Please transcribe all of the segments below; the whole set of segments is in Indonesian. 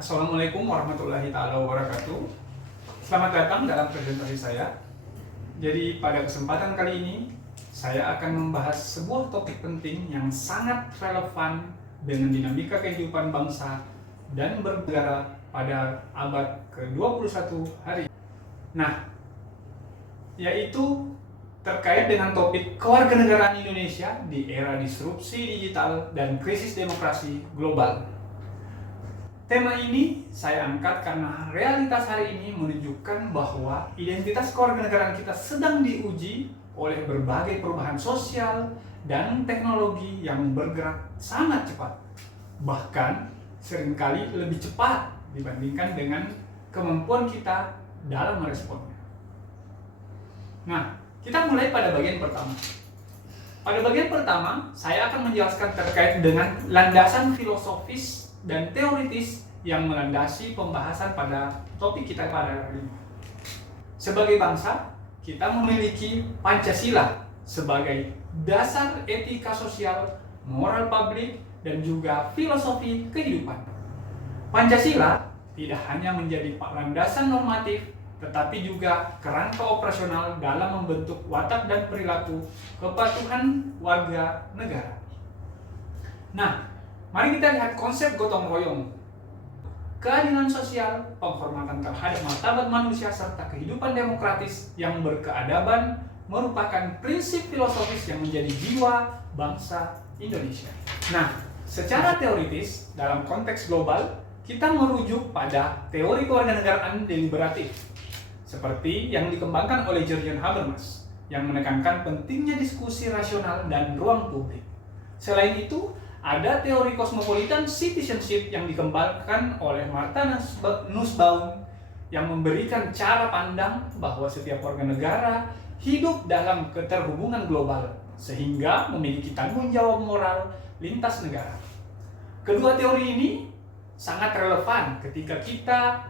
Assalamualaikum warahmatullahi wabarakatuh. Selamat datang dalam presentasi saya. Jadi pada kesempatan kali ini saya akan membahas sebuah topik penting yang sangat relevan dengan dinamika kehidupan bangsa dan bernegara pada abad ke-21 hari. Nah, yaitu terkait dengan topik kewarganegaraan Indonesia di era disrupsi digital dan krisis demokrasi global. Tema ini saya angkat karena realitas hari ini menunjukkan bahwa identitas kewarganegaraan kita sedang diuji oleh berbagai perubahan sosial dan teknologi yang bergerak sangat cepat. Bahkan seringkali lebih cepat dibandingkan dengan kemampuan kita dalam meresponnya. Nah, kita mulai pada bagian pertama. Pada bagian pertama, saya akan menjelaskan terkait dengan landasan filosofis dan teoritis yang melandasi pembahasan pada topik kita pada hari ini. Sebagai bangsa, kita memiliki Pancasila sebagai dasar etika sosial, moral publik, dan juga filosofi kehidupan. Pancasila tidak hanya menjadi landasan normatif, tetapi juga kerangka operasional dalam membentuk watak dan perilaku kepatuhan warga negara. Nah, mari kita lihat konsep gotong royong. Keadilan sosial, penghormatan terhadap martabat manusia, serta kehidupan demokratis yang berkeadaban merupakan prinsip filosofis yang menjadi jiwa bangsa Indonesia. Nah, secara teoritis, dalam konteks global, kita merujuk pada teori kewarganegaraan deliberatif, seperti yang dikembangkan oleh Jurgen Habermas, yang menekankan pentingnya diskusi rasional dan ruang publik. Selain itu, ada teori cosmopolitan citizenship yang dikembangkan oleh Martha Nussbaum yang memberikan cara pandang bahwa setiap warga negara hidup dalam keterhubungan global sehingga memiliki tanggung jawab moral lintas negara. Kedua teori ini sangat relevan ketika kita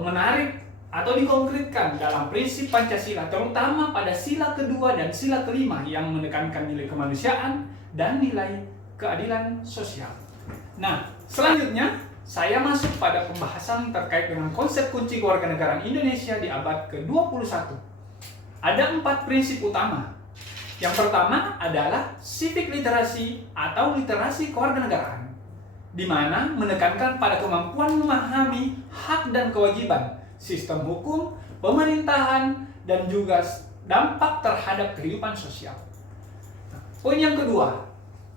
menarik atau dikonkretkan dalam prinsip Pancasila, terutama pada sila kedua dan sila kelima yang menekankan nilai kemanusiaan dan nilai keadilan sosial. Nah, selanjutnya saya masuk pada pembahasan terkait dengan konsep kunci kewarganegaraan Indonesia di abad ke-21. Ada 4 prinsip utama. Yang pertama adalah civic literacy atau literasi kewarganegaraan, di mana menekankan pada kemampuan memahami hak dan kewajiban, sistem hukum, pemerintahan, dan juga dampak terhadap kehidupan sosial. Poin yang kedua,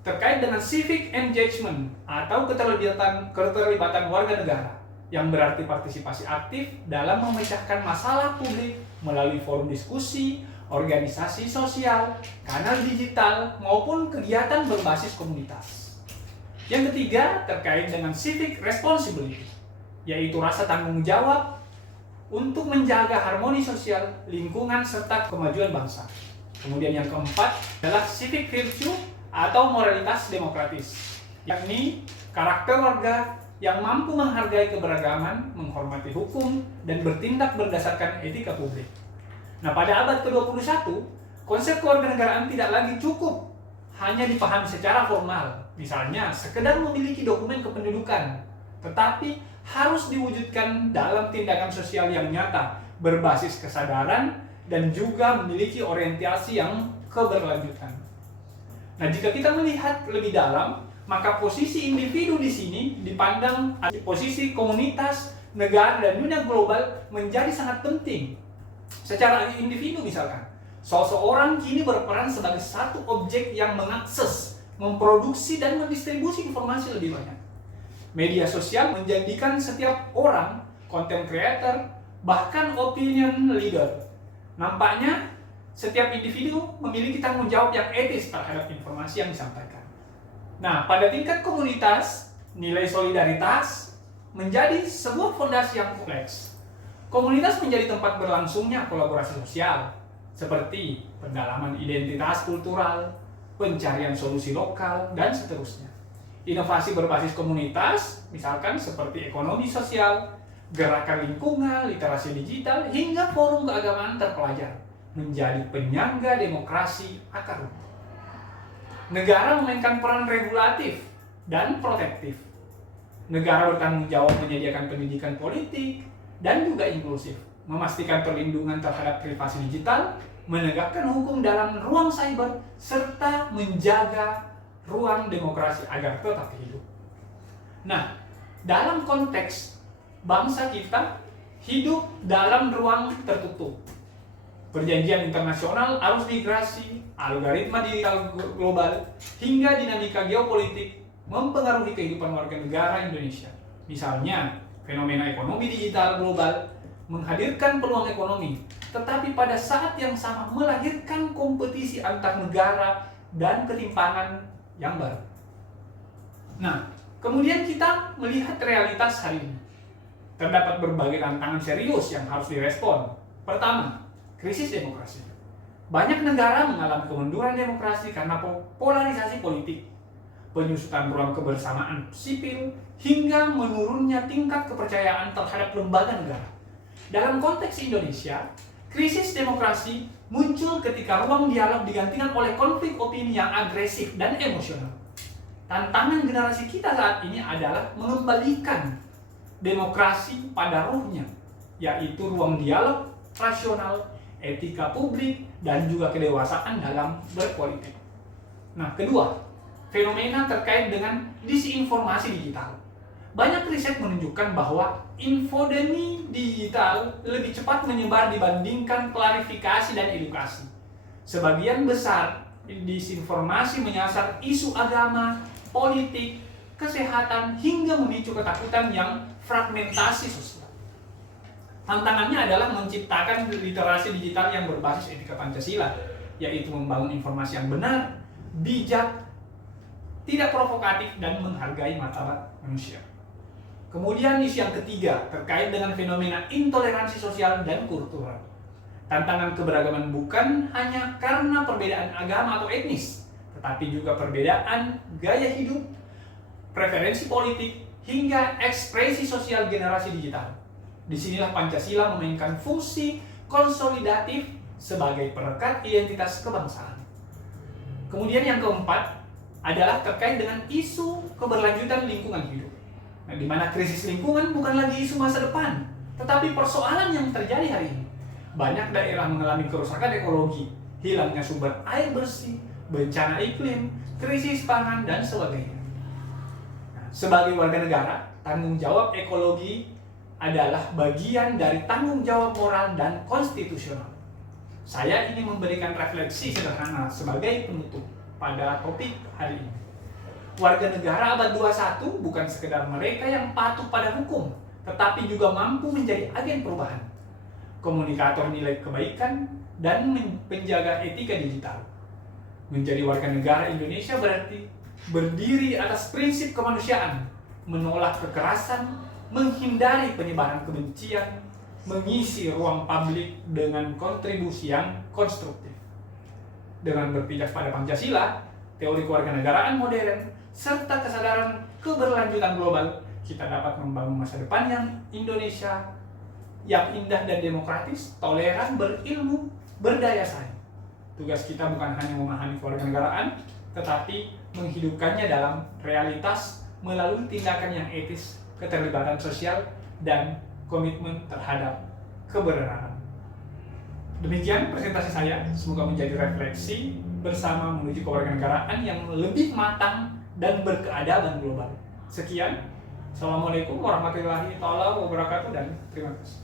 terkait dengan civic engagement atau keterlibatan warga negara, yang berarti partisipasi aktif dalam memecahkan masalah publik melalui forum diskusi, organisasi sosial, kanal digital, maupun kegiatan berbasis komunitas. Yang ketiga, terkait dengan civic responsibility, yaitu rasa tanggung jawab untuk menjaga harmoni sosial, lingkungan, serta kemajuan bangsa. Kemudian yang keempat adalah civic virtue atau moralitas demokratis, yakni karakter warga yang mampu menghargai keberagaman, menghormati hukum, dan bertindak berdasarkan etika publik. Nah, pada abad ke-21, konsep kewarganegaraan tidak lagi cukup hanya dipahami secara formal, misalnya sekedar memiliki dokumen kependudukan, tetapi harus diwujudkan dalam tindakan sosial yang nyata, berbasis kesadaran, dan juga memiliki orientasi yang keberlanjutan. Nah, jika kita melihat lebih dalam, maka posisi individu di sini dipandang posisi komunitas, negara, dan dunia global menjadi sangat penting. Secara individu misalkan, seseorang kini berperan sebagai satu objek yang mengakses, memproduksi, dan mendistribusi informasi lebih banyak. Media sosial menjadikan setiap orang content creator, bahkan opinion leader. Nampaknya setiap individu memiliki tanggung jawab yang etis terhadap informasi yang disampaikan. Nah, pada tingkat komunitas, nilai solidaritas menjadi sebuah fondasi yang kompleks. Komunitas menjadi tempat berlangsungnya kolaborasi sosial, seperti pendalaman identitas kultural, pencarian solusi lokal, dan seterusnya. Inovasi berbasis komunitas, misalkan seperti ekonomi sosial, gerakan lingkungan, literasi digital, hingga forum keagamaan terpelajar, menjadi penyangga demokrasi akar rumput. Negara memainkan peran regulatif dan protektif. Negara bertanggung jawab menyediakan pendidikan politik dan juga inklusif, memastikan perlindungan terhadap privasi digital, menegakkan hukum dalam ruang cyber, serta menjaga ruang demokrasi agar tetap hidup. Nah, dalam konteks bangsa kita hidup dalam ruang tertutup. Perjanjian internasional, arus migrasi, algoritma digital global, hingga dinamika geopolitik mempengaruhi kehidupan warga negara Indonesia. Misalnya, fenomena ekonomi digital global menghadirkan peluang ekonomi, tetapi pada saat yang sama melahirkan kompetisi antar negara dan ketimpangan yang baru. Nah, kemudian kita melihat realitas hari ini. Terdapat berbagai tantangan serius yang harus direspon. Pertama, krisis demokrasi. Banyak negara mengalami kemunduran demokrasi karena polarisasi politik, penyusutan ruang kebersamaan sipil, hingga menurunnya tingkat kepercayaan terhadap lembaga negara. Dalam konteks Indonesia, krisis demokrasi muncul ketika ruang dialog digantikan oleh konflik opini yang agresif dan emosional. Tantangan generasi kita saat ini adalah mengembalikan demokrasi pada ruhnya, yaitu ruang dialog rasional, etika publik, dan juga kedewasaan dalam berpolitik. Nah, kedua, fenomena terkait dengan disinformasi digital. Banyak riset menunjukkan bahwa infodemi digital lebih cepat menyebar dibandingkan klarifikasi dan edukasi. Sebagian besar disinformasi menyasar isu agama, politik, kesehatan, hingga memicu ketakutan yang fragmentasi sosial. Tantangannya adalah menciptakan literasi digital yang berbasis etika Pancasila, yaitu membangun informasi yang benar, bijak, tidak provokatif, dan menghargai martabat manusia. Kemudian isu yang ketiga terkait dengan fenomena intoleransi sosial dan kultural. Tantangan keberagaman bukan hanya karena perbedaan agama atau etnis, tetapi juga perbedaan gaya hidup, preferensi politik, hingga ekspresi sosial generasi digital. Disinilah Pancasila memainkan fungsi konsolidatif sebagai perekat identitas kebangsaan. Kemudian yang keempat adalah terkait dengan isu keberlanjutan lingkungan hidup. Nah, di mana krisis lingkungan bukan lagi isu masa depan, tetapi persoalan yang terjadi hari ini. Banyak daerah mengalami kerusakan ekologi, hilangnya sumber air bersih, bencana iklim, krisis pangan, dan sebagainya. Nah, sebagai warga negara, tanggung jawab ekologi adalah bagian dari tanggung jawab moral dan konstitusional. Saya ingin memberikan refleksi sederhana sebagai penutup pada topik hari ini. Warga negara abad 21 bukan sekedar mereka yang patuh pada hukum, tetapi juga mampu menjadi agen perubahan, komunikator nilai kebaikan, dan penjaga etika digital. Menjadi warga negara Indonesia berarti berdiri atas prinsip kemanusiaan, menolak kekerasan, menghindari penyebaran kebencian, mengisi ruang publik dengan kontribusi yang konstruktif. Dengan berpijak pada Pancasila, teori kewarganegaraan modern, serta kesadaran keberlanjutan global, kita dapat membangun masa depan yang Indonesia yang indah dan demokratis, toleran, berilmu, berdaya saing. Tugas kita bukan hanya memahami kewarganegaraan, tetapi menghidupkannya dalam realitas melalui tindakan yang etis, keterlibatan sosial, dan komitmen terhadap kebenaran. Demikian presentasi saya, semoga menjadi refleksi bersama menuju kewarganegaraan yang lebih matang dan berkeadaban global. Sekian, Assalamualaikum warahmatullahi wabarakatuh, dan terima kasih.